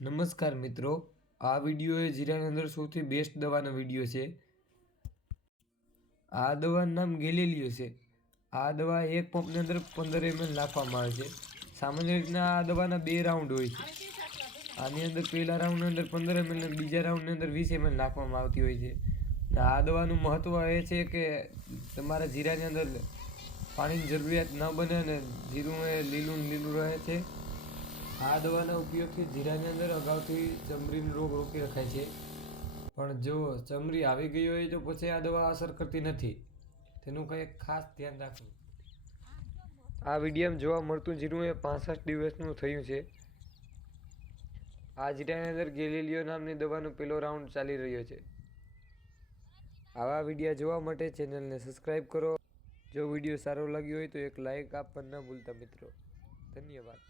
નમસ્કાર મિત્રો, આ વીડિયો એ જીરાની અંદર સૌથી બેસ્ટ દવાનો વીડિયો છે. આ દવાનું નામ ગેલેલિયો છે. આ દવા એક પંપની અંદર પંદર એમએલ નાખવામાં આવે છે. સામાન્ય રીતના આ દવાના બે રાઉન્ડ હોય છે. આની અંદર પહેલા રાઉન્ડની અંદર પંદર એમએલ અને બીજા રાઉન્ડની અંદર વીસ એમએલ નાખવામાં આવતી હોય છે. આ દવાનું મહત્ત્વ એ છે કે તમારા જીરાની અંદર પાણીની જરૂરિયાત ન બને અને જીરું એ લીલું લીલું રહે છે. આ દવાના ઉપયોગથી જીરાની અંદર અગાઉથી ચમરીનો રોગ રોકી રખાય છે. પણ જો ચમરી આવી ગઈ હોય તો પછી આ દવા અસર કરતી નથી. તેનું કંઈ ખાસ ધ્યાન રાખવું. આ વિડીયોમાં જોવા મળતું જીરું એ પાસઠ દિવસનું થયું છે. આ જીરાની અંદર ગેલેલિયો નામની દવાનો પેલો રાઉન્ડ ચાલી રહ્યો છે. આવા વિડીયા જોવા માટે ચેનલને સબસ્ક્રાઈબ કરો. જો વીડિયો સારો લાગ્યો હોય તો એક લાઈક આપવા ન ભૂલતા મિત્રો. ધન્યવાદ.